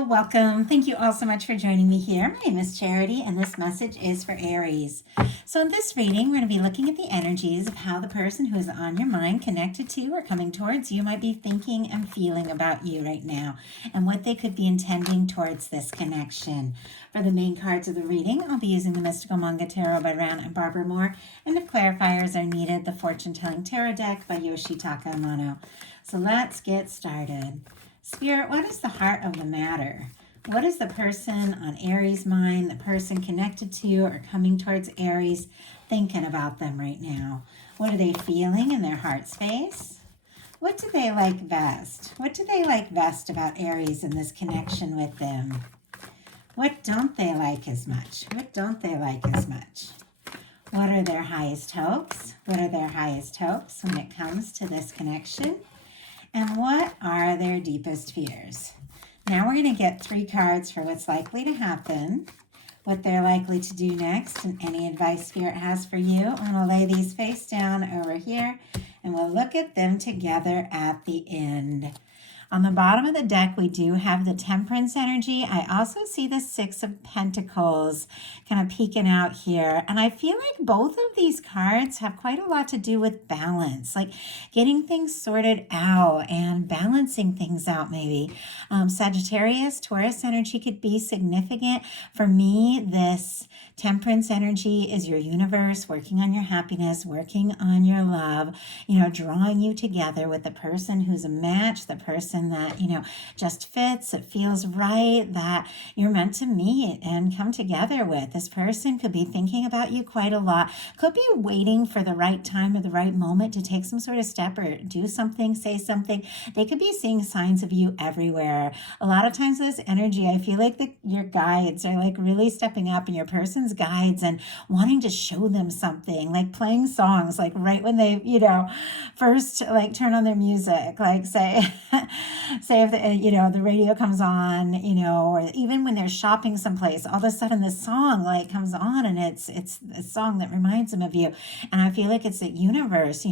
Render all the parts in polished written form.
Hello, welcome. Thank you all so much for joining me here. My name is Charity, and this message is for Aries. So in this reading, we're going to be looking at the energies of how the person who is on your mind, connected to, or coming towards you might be thinking and feeling about you right now, and what they could be intending towards this connection. For the main cards of the reading, I'll be using the Mystical Manga Tarot by Ran and Barbara Moore, and if clarifiers are needed, the Fortune Telling Tarot deck by Yoshitaka Amano. So let's get started. Spirit, what is the heart of the matter? What is the person on Aries' mind, the person connected to or coming towards Aries, thinking about them right now? What are they feeling in their heart space? What do they like best? What do they like best about Aries and this connection with them? What don't they like as much? What don't they like as much? What are their highest hopes? What are their highest hopes when it comes to this connection? And what are their deepest fears? Now we're going to get 3 cards for what's likely to happen, what they're likely to do next, and any advice Spirit has for you. I'm going to lay these face down over here, and we'll look at them together at the end. On the bottom of the deck, we do have the Temperance energy. I also see the 6 of Pentacles kind of peeking out here. And I feel like both of these cards have quite a lot to do with balance, like getting things sorted out and balancing things out maybe. Sagittarius, Taurus energy could be significant. For me, this Temperance energy is your universe working on your happiness, working on your love, drawing you together with the person who's a match, the person that, just fits, it feels right, that you're meant to meet and come together with. This person could be thinking about you quite a lot, could be waiting for the right time or the right moment to take some sort of step or do something, say something. They could be seeing signs of you everywhere. A lot of times this energy, I feel like your guides are like really stepping up in your person's guides and wanting to show them something, like playing songs, like right when they, first like turn on their music, like say if the radio comes on, or even when they're shopping someplace, all of a sudden the song like comes on and it's a song that reminds them of you. And I feel like it's the universe,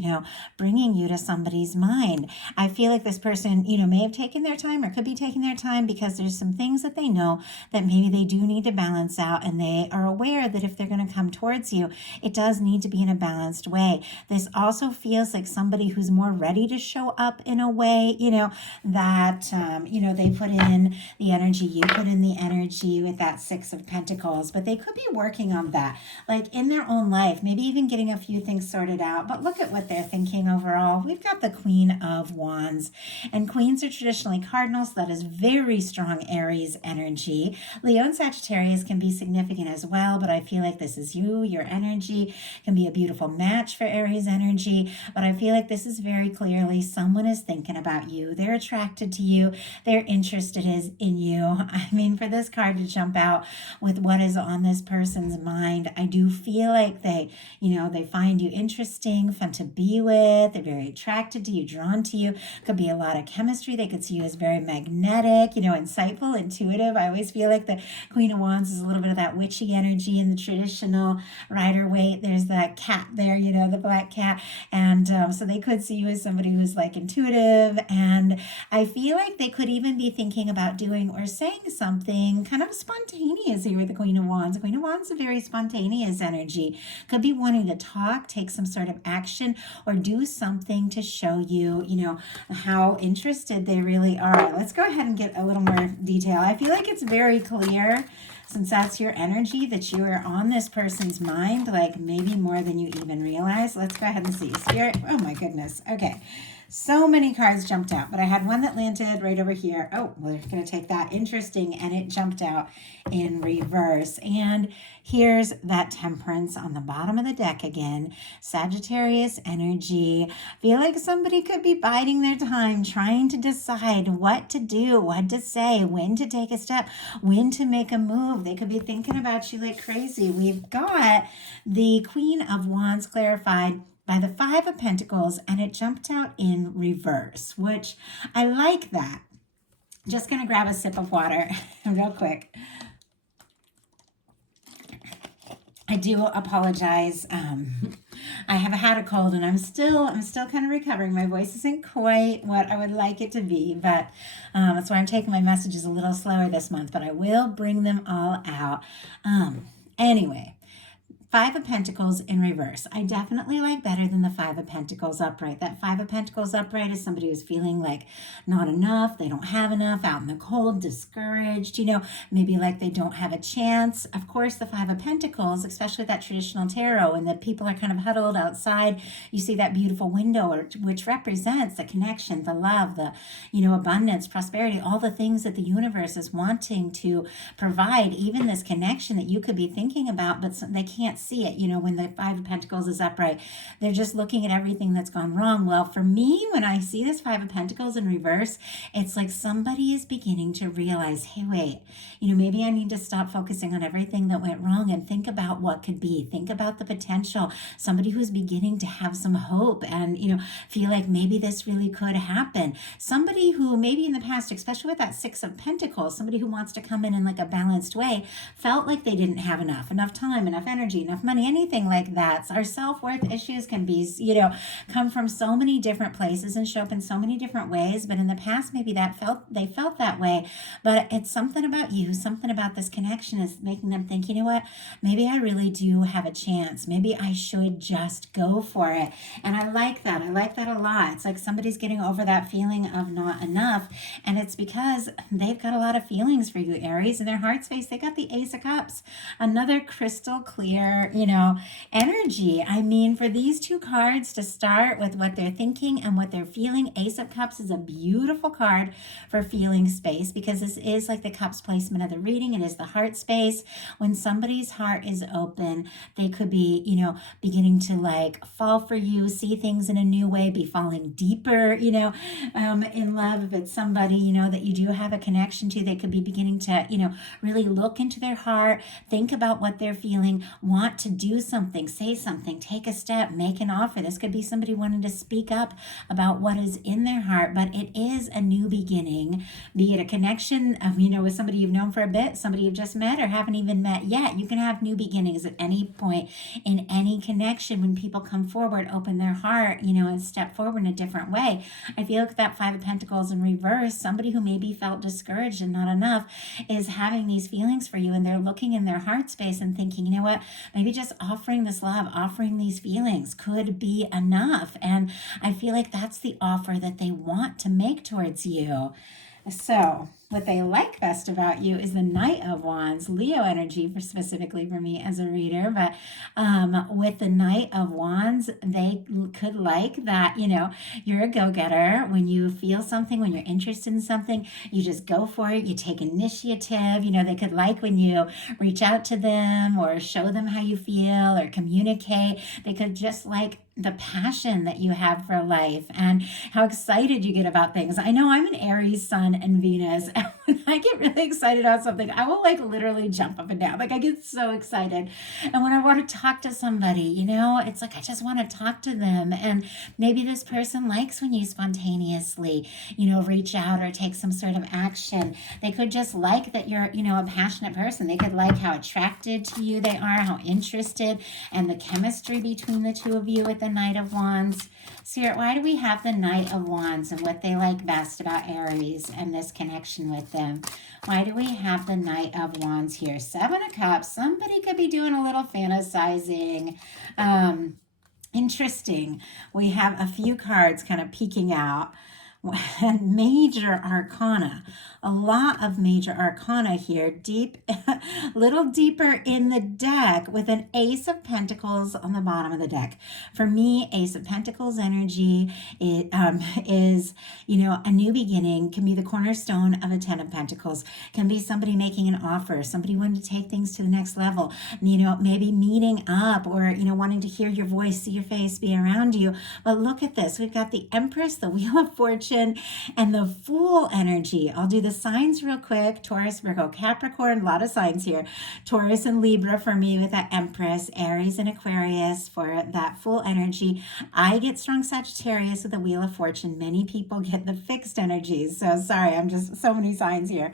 bringing you to somebody's mind. I feel like this person, may have taken their time or could be taking their time because there's some things that they know that maybe they do need to balance out, and they are aware that if they're going to come towards you, it does need to be in a balanced way. This also feels like somebody who's more ready to show up in a way, that, they put in the energy, you put in the energy with that 6 of Pentacles, but they could be working on that, like in their own life, maybe even getting a few things sorted out. But look at what they're thinking overall. We've got the Queen of Wands, and queens are traditionally cardinals. That is very strong Aries energy. Leo and Sagittarius can be significant as well, but I feel like this is you, your energy can be a beautiful match for Aries energy. But I feel like this is very clearly someone is thinking about you. They're attracted to you. They're interested in you. I mean, for this card to jump out with what is on this person's mind, I do feel like they find you interesting, fun to be with. They're very attracted to you, drawn to you. Could be a lot of chemistry. They could see you as very magnetic, insightful, intuitive. I always feel like the Queen of Wands is a little bit of that witchy energy in the traditional Rider-Waite. There's that cat there, the black cat. And so they could see you as somebody who's like intuitive. And I feel like they could even be thinking about doing or saying something kind of spontaneous here with the Queen of Wands. The Queen of Wands is a very spontaneous energy. Could be wanting to talk, take some sort of action, or do something to show you, how interested they really are. Let's go ahead and get a little more detail. I feel like it's very clear, since that's your energy, that you are on this person's mind, like maybe more than you even realize. Let's go ahead and see. Spirit, oh my goodness. Okay. So many cards jumped out, but I had one that landed right over here. Oh, we're going to take that. Interesting. And it jumped out in reverse. And here's that Temperance on the bottom of the deck again. Sagittarius energy. Feel like somebody could be biding their time, trying to decide what to do, what to say, when to take a step, when to make a move. They could be thinking about you like crazy. We've got the Queen of Wands clarified by the 5 of Pentacles, and it jumped out in reverse, which I like that. Just going to grab a sip of water real quick. I do apologize. I have had a cold, and I'm still kind of recovering. My voice isn't quite what I would like it to be, but that's why I'm taking my messages a little slower this month. But I will bring them all out. Anyway. Five of Pentacles in reverse. I definitely like better than the Five of Pentacles upright. That Five of Pentacles upright is somebody who's feeling like not enough, they don't have enough, out in the cold, discouraged, maybe like they don't have a chance. Of course, the Five of Pentacles, especially that traditional tarot, and the people are kind of huddled outside, you see that beautiful window, which represents the connection, the love, the, abundance, prosperity, all the things that the universe is wanting to provide, even this connection that you could be thinking about, but they can't see it. When the Five of Pentacles is upright, they're just looking at everything that's gone wrong. Well, for me, when I see this Five of Pentacles in reverse, it's like somebody is beginning to realize, hey, wait, maybe I need to stop focusing on everything that went wrong and think about what could be. Think about the potential. Somebody who's beginning to have some hope and, feel like maybe this really could happen. Somebody who maybe in the past, especially with that Six of Pentacles, somebody who wants to come in like a balanced way, felt like they didn't have enough time, enough energy, enough money, anything like that. So our self-worth issues can be, come from so many different places and show up in so many different ways. But in the past, maybe they felt that way. But it's something about you, something about this connection is making them think, what, maybe I really do have a chance. Maybe I should just go for it. And I like that. I like that a lot. It's like somebody's getting over that feeling of not enough. And it's because they've got a lot of feelings for you, Aries, in their heart space. They got the Ace of Cups, another crystal clear, energy. I mean, for these two cards to start with what they're thinking and what they're feeling, Ace of Cups is a beautiful card for feeling space, because this is like the cups placement of the reading. It is the heart space. When somebody's heart is open, they could be, beginning to like fall for you, see things in a new way, be falling deeper, in love. If it's somebody, that you do have a connection to, they could be beginning to, really look into their heart, think about what they're feeling, want to do something, say something, take a step, make an offer. This could be somebody wanting to speak up about what is in their heart, but it is a new beginning, be it a connection of, with somebody you've known for a bit, somebody you've just met or haven't even met yet. You can have new beginnings at any point in any connection when people come forward, open their heart, and step forward in a different way. I feel like that Five of Pentacles in reverse, somebody who maybe felt discouraged and not enough is having these feelings for you, and they're looking in their heart space and thinking, what, maybe just offering this love, offering these feelings could be enough. And I feel like that's the offer that they want to make towards you. So what they like best about you is the Knight of Wands, Leo energy specifically for me as a reader. But with the Knight of Wands, they could like that, you're a go-getter. When you feel something, when you're interested in something, you just go for it. You take initiative. They could like when you reach out to them or show them how you feel or communicate. They could just like the passion that you have for life and how excited you get about things. I know I'm an Aries sun and Venus, and when I get really excited about something, I will like literally jump up and down. Like I get so excited. And when I want to talk to somebody, it's like I just want to talk to them. And maybe this person likes when you spontaneously, reach out or take some sort of action. They could just like that you're, a passionate person. They could like how attracted to you they are, how interested, and the chemistry between the two of you with the Knight of Wands. Spirit, why do we have the Knight of Wands and what they like best about Aries and this connection with them? Why do we have the Knight of Wands here? Seven of Cups. Somebody could be doing a little fantasizing. Interesting. We have a few cards kind of peeking out. And major arcana, a lot of major arcana here, deep, little deeper in the deck with an Ace of Pentacles on the bottom of the deck. For me, Ace of Pentacles energy is, a new beginning, can be the cornerstone of a Ten of Pentacles, can be somebody making an offer, somebody wanting to take things to the next level, maybe meeting up or, wanting to hear your voice, see your face, be around you. But look at this. We've got the Empress, the Wheel of Fortune, and the Fool energy. I'll do the signs real quick. Taurus, Virgo, Capricorn, a lot of signs here. Taurus and Libra for me with that Empress, Aries and Aquarius for that Fool energy. I get strong Sagittarius with the Wheel of Fortune. Many people get the fixed energies. So sorry, I'm just so many signs here.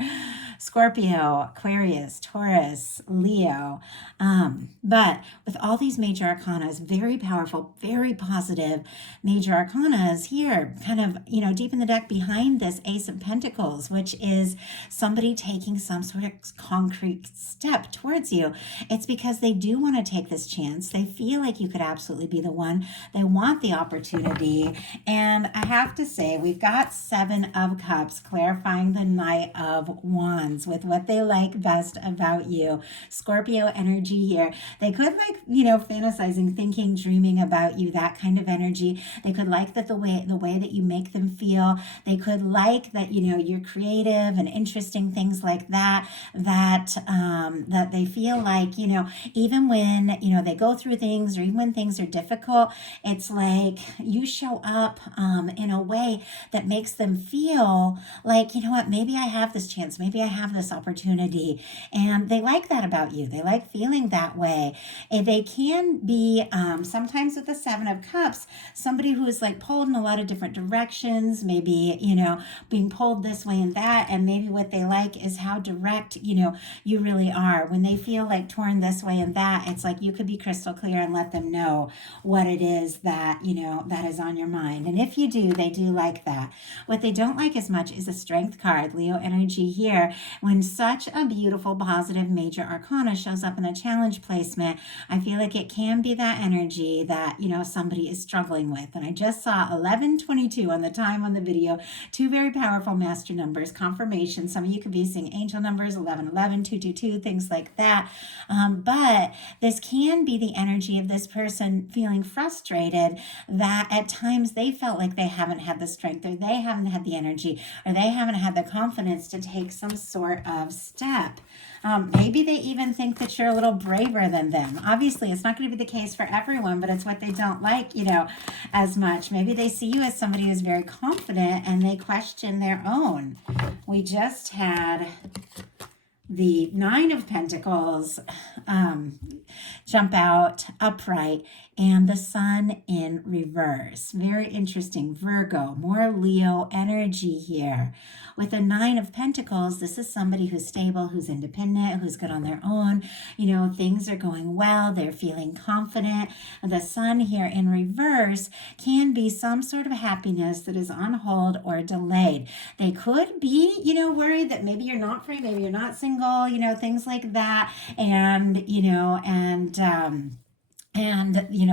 Scorpio, Aquarius, Taurus, Leo. But with all these major arcanas, very powerful, very positive major arcanas here, kind of, deep in the deck behind this Ace of Pentacles, which is somebody taking some sort of concrete step towards you. It's because they do want to take this chance. They feel like you could absolutely be the one. They want the opportunity. And I have to say, we've got Seven of Cups clarifying the Knight of Wands with what they like best about you. Scorpio energy here. They could like, fantasizing, thinking, dreaming about you, that kind of energy. They could like that the way that you make them feel. They could like that, you're creative and interesting, things like that, that they feel like, even when, they go through things, or even when things are difficult, it's like you show up in a way that makes them feel like, what, maybe I have this chance, maybe I have this opportunity. And they like that about you. They like feeling that way. And they can be, sometimes with the Seven of Cups, somebody who is like pulled in a lot of different directions, maybe, being pulled this way and that. And maybe what they like is how direct, you really are. When they feel like torn this way and that, it's like you could be crystal clear and let them know what it is that, that is on your mind. And if you do, they do like that. What they don't like as much is a Strength card, Leo energy here. When such a beautiful, positive major arcana shows up in a challenge placement, I feel like it can be that energy that, somebody is struggling with. And I just saw 1122 on the time on the video, two very powerful master numbers, confirmation. Some of you could be seeing angel numbers, 1111, 222, things like that. But this can be the energy of this person feeling frustrated that at times they felt like they haven't had the strength, or they haven't had the energy, or they haven't had the confidence to take some sort of step. Maybe they even think that you're a little braver than them. Obviously, it's not going to be the case for everyone, but it's what they don't like, as much. Maybe they see you as somebody who's very confident and they question their own. We just had the Nine of Pentacles jump out upright, and the Sun in reverse. Very interesting. Virgo, more Leo energy here. With the Nine of Pentacles, this is somebody who's stable, who's independent, who's good on their own. Things are going well. They're feeling confident. The Sun here in reverse can be some sort of happiness that is on hold or delayed. They could be, worried that maybe you're not free, maybe you're not single, things like that. And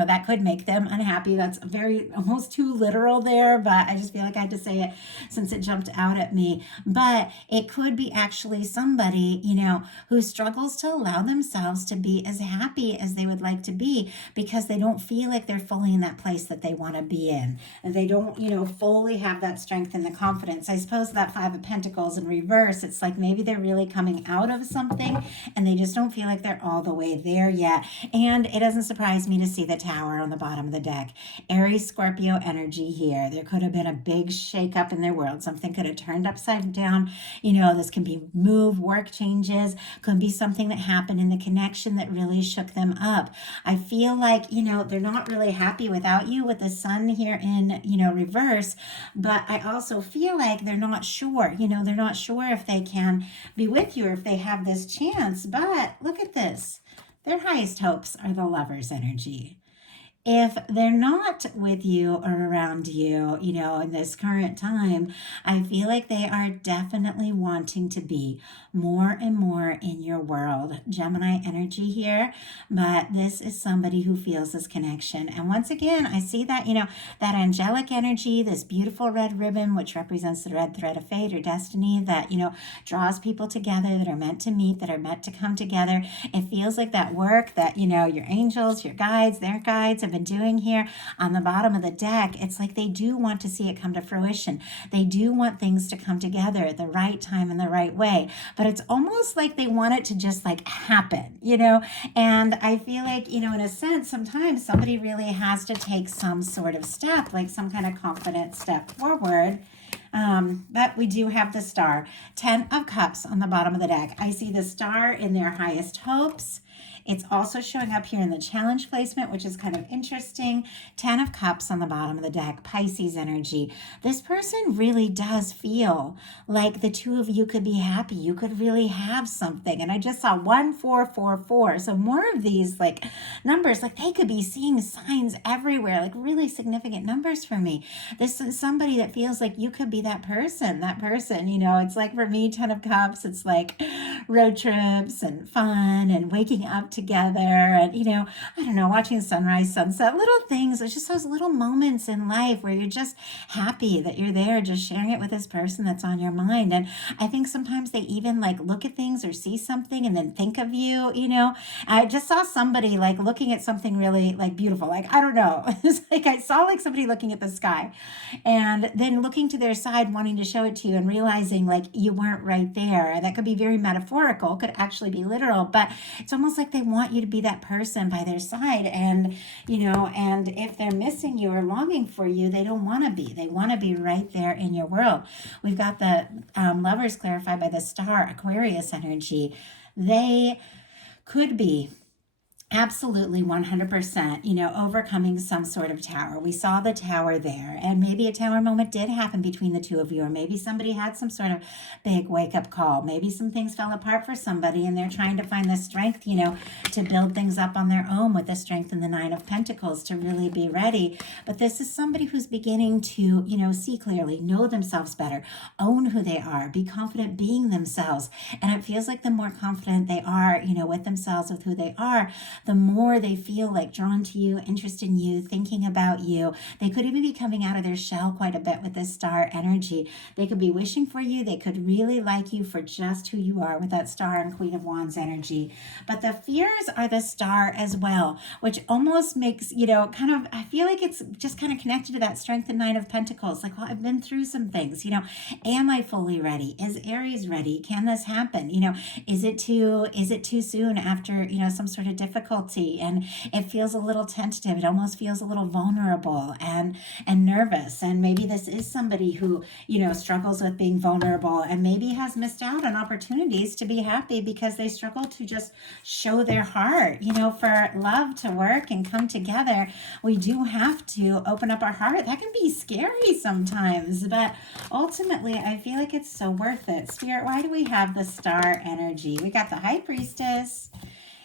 that could make them unhappy. That's very almost too literal there, but I just feel like I had to say it since it jumped out at me. But it could be actually somebody, who struggles to allow themselves to be as happy as they would like to be, because they don't feel like they're fully in that place that they want to be in. And they don't, fully have that strength and the confidence. I suppose that Five of Pentacles in reverse, it's like maybe they're really coming out of something and they just don't feel like they're all the way there yet. And it doesn't surprise me to see the Tower on the bottom of the deck. Aries, Scorpio energy here. There could have been a big shakeup in their world. Something could have turned upside down. This can be move, work changes. Could be something that happened in the connection that really shook them up. I feel like, they're not really happy without you with the Sun here in, reverse. But I also feel like they're not sure. They're not sure if they can be with you or if they have this chance. But look at this. Their highest hopes are the Lover's energy. If they're not with you or around you, in this current time, I feel like they are definitely wanting to be more and more in your world. Gemini energy here, but this is somebody who feels this connection. And once again, I see that, that angelic energy, this beautiful red ribbon, which represents the red thread of fate or destiny that, draws people together that are meant to meet, that are meant to come together. It feels like that work that, your angels, your guides, their guides have been doing here on the bottom of the deck. It's like they do want to see it come to fruition. They do want things to come together at the right time and the right way. But it's almost like they want it to just like happen, And I feel like, in a sense, sometimes somebody really has to take some sort of step, like some kind of confident step forward. But we do have the Star. 10 of Cups on the bottom of the deck. I see the Star in their highest hopes. It's also showing up here in the challenge placement, which is kind of interesting. 10 of Cups on the bottom of the deck, Pisces energy. This person really does feel like the two of you could be happy. You could really have something. And I just saw 1444. So more of these like numbers, like they could be seeing signs everywhere, like really significant numbers for me. This is somebody that feels like you could be that person, it's like for me, 10 of Cups, it's like road trips and fun and waking up together and, I don't know, watching sunrise, sunset, little things. It's just those little moments in life where you're just happy that you're there, just sharing it with this person that's on your mind. And I think sometimes they even like look at things or see something and then think of you. I just saw somebody like looking at something really like beautiful. Like, I don't know. It's like I saw like somebody looking at the sky and then looking to their side, wanting to show it to you and realizing like you weren't right there. That could be very metaphorical, could actually be literal, but it's almost like they want you to be that person by their side. And, and if they're missing you or longing for you, they don't want to be. They want to be right there in your world. We've got the lovers clarified by the star, Aquarius energy. They could be absolutely 100%, overcoming some sort of tower. We saw the tower there, and maybe a tower moment did happen between the two of you, or maybe somebody had some sort of big wake up call. Maybe some things fell apart for somebody and they're trying to find the strength, to build things up on their own with the strength in the Nine of Pentacles to really be ready. But this is somebody who's beginning to, see clearly, know themselves better, own who they are, be confident being themselves. And it feels like the more confident they are, with themselves, with who they are, the more they feel like drawn to you, interested in you, thinking about you. They could even be coming out of their shell quite a bit with this star energy. They could be wishing for you. They could really like you for just who you are with that star and Queen of Wands energy. But the fears are the star as well, which almost makes, I feel like it's just kind of connected to that strength and Nine of Pentacles. Like, well, I've been through some things, am I fully ready? Is Aries ready? Can this happen? Is it too soon after, some sort of difficulty? And it feels a little tentative. It almost feels a little vulnerable and nervous. And maybe this is somebody who, struggles with being vulnerable and maybe has missed out on opportunities to be happy because they struggle to just show their heart. For love to work and come together, we do have to open up our heart. That can be scary sometimes, but ultimately I feel like it's so worth it. Spirit, why do we have the star energy? We got the High Priestess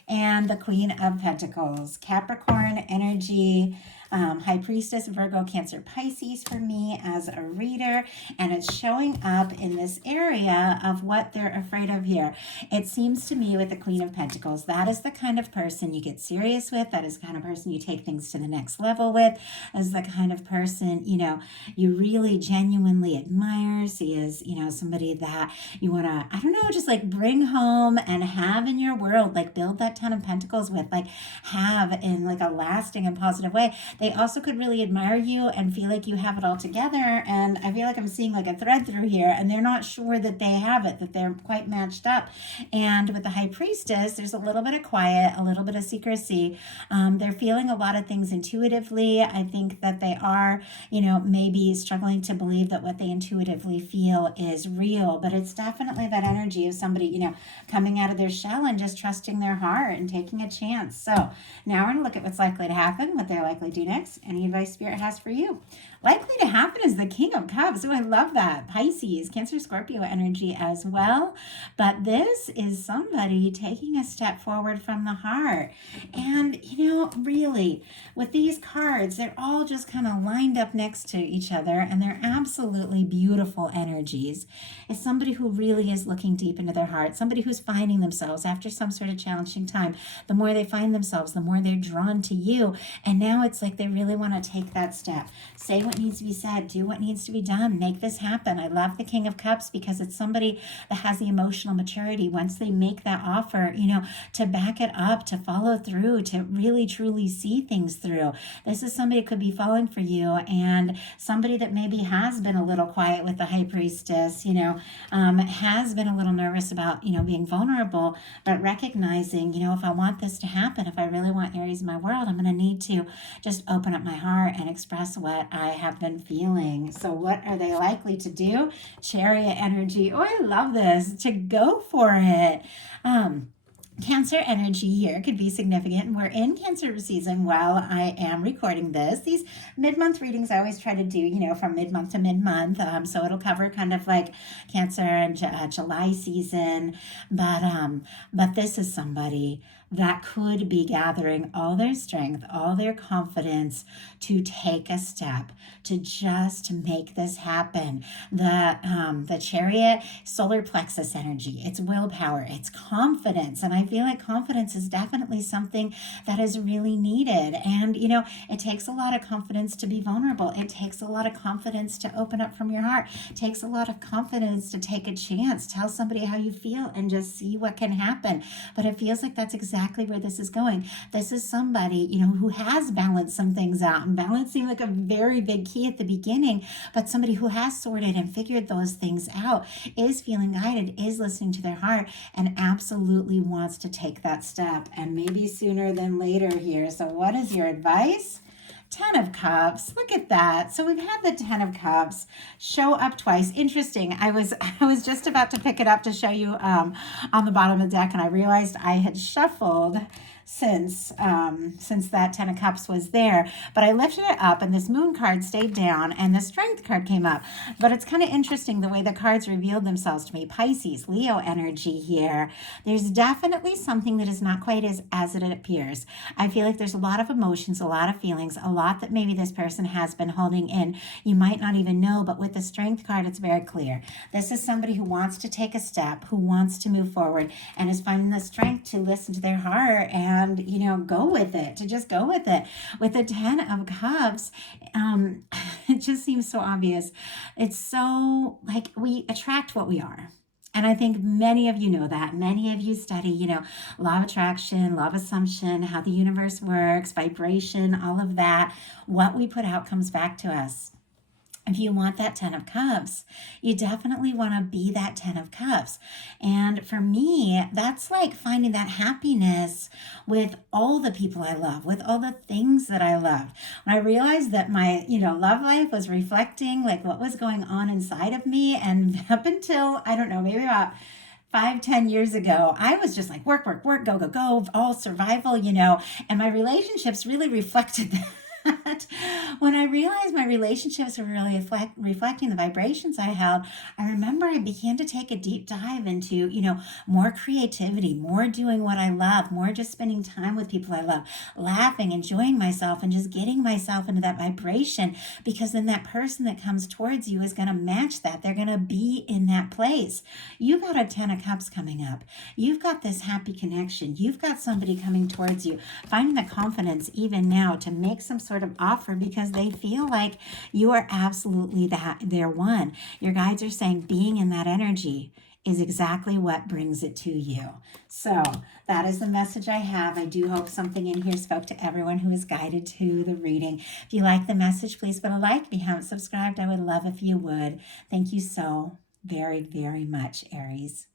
and the Queen of Pentacles. Capricorn energy, High Priestess, Virgo, Cancer, Pisces for me as a reader, and it's showing up in this area of what they're afraid of here. It seems to me with the Queen of Pentacles, that is the kind of person you get serious with. That is the kind of person you take things to the next level with. As the kind of person, you really genuinely admire. See as, somebody that you want to, I don't know, just like bring home and have in your world, like build that Ten of Pentacles with, like have in like a lasting and positive way. They also could really admire you and feel like you have it all together. And I feel like I'm seeing like a thread through here, and they're not sure that they have it, that they're quite matched up. And with the High Priestess, there's a little bit of quiet, a little bit of secrecy. They're feeling a lot of things intuitively. I think that they are, maybe struggling to believe that what they intuitively feel is real. But it's definitely that energy of somebody, coming out of their shell and just trusting their heart and taking a chance. So now we're going to look at what's likely to happen, what they're likely to do next. Any advice Spirit has for you? Likely to happen is the King of Cups. Oh, I love that. Pisces, Cancer, Scorpio energy as well. But this is somebody taking a step forward from the heart. And, really, with these cards, they're all just kind of lined up next to each other, and they're absolutely beautiful energies. It's somebody who really is looking deep into their heart, somebody who's finding themselves after some sort of challenging time. The more they find themselves, the more they're drawn to you. And now it's like they really want to take that step. Say what needs to be said, do what needs to be done, make this happen. I love the King of Cups because it's somebody that has the emotional maturity once they make that offer, to back it up, to follow through, to really truly see things through. This is somebody who could be falling for you, and somebody that maybe has been a little quiet with the High Priestess, has been a little nervous about, being vulnerable, but recognizing, if I want this to happen, if I really want Aries in my world, I'm going to need to just open up my heart and express what I have been feeling. So what are they likely to do? Chariot energy. Oh, I love this. To go for it. Cancer energy here could be significant, and we're in Cancer season while I am recording this. These mid-month readings I always try to do, from mid-month to mid-month, so it'll cover kind of like Cancer and July season. But this is somebody that could be gathering all their strength, all their confidence to take a step, to just make this happen. The Chariot, solar plexus energy, it's willpower, it's confidence, and I feel like confidence is definitely something that is really needed. And it takes a lot of confidence to be vulnerable. It takes a lot of confidence to open up from your heart. It takes a lot of confidence to take a chance, tell somebody how you feel, and just see what can happen. But it feels like that's exactly where this is going. This is somebody, who has balanced some things out, and balance seemed like a very big key at the beginning, but somebody who has sorted and figured those things out, is feeling guided, is listening to their heart, and absolutely wants to take that step, and maybe sooner than later here. So what is your advice? Ten of Cups. Look at that. So we've had the Ten of Cups show up twice. Interesting. I was just about to pick it up to show you on the bottom of the deck, and I realized I had shuffled since that Ten of Cups was there. But I lifted it up, and this Moon card stayed down, and the Strength card came up. But it's kind of interesting the way the cards revealed themselves to me. Pisces, Leo energy here. There's definitely something that is not quite as it appears. I feel like there's a lot of emotions, a lot of feelings, a lot that maybe this person has been holding in. You might not even know, but with the Strength card, it's very clear. This is somebody who wants to take a step, who wants to move forward, and is finding the strength to listen to their heart and go with it, to just go with it. With the Ten of Cups, it just seems so obvious. It's so like we attract what we are. And I think many of you know that. Many of you study, law of attraction, law of assumption, how the universe works, vibration, all of that. What we put out comes back to us. If you want that Ten of Cups, you definitely want to be that Ten of Cups. And for me, that's like finding that happiness with all the people I love, with all the things that I love. When I realized that my, love life was reflecting like what was going on inside of me, and up until, I don't know, maybe about 5-10 years ago, I was just like work, work, work, go, go, go, all survival, and my relationships really reflected that. When I realized my relationships were really reflecting the vibrations I held, I remember I began to take a deep dive into, more creativity, more doing what I love, more just spending time with people I love, laughing, enjoying myself, and just getting myself into that vibration, because then that person that comes towards you is going to match that. They're going to be in that place. You got a Ten of Cups coming up. You've got this happy connection. You've got somebody coming towards you, finding the confidence even now to make some sort of offer because they feel like you are absolutely their one. Your guides are saying being in that energy is exactly what brings it to you. So that is the message I have. I do hope something in here spoke to everyone who is guided to the reading. If you like the message, please put a like. If you haven't subscribed, I would love if you would. Thank you so very, very much, Aries.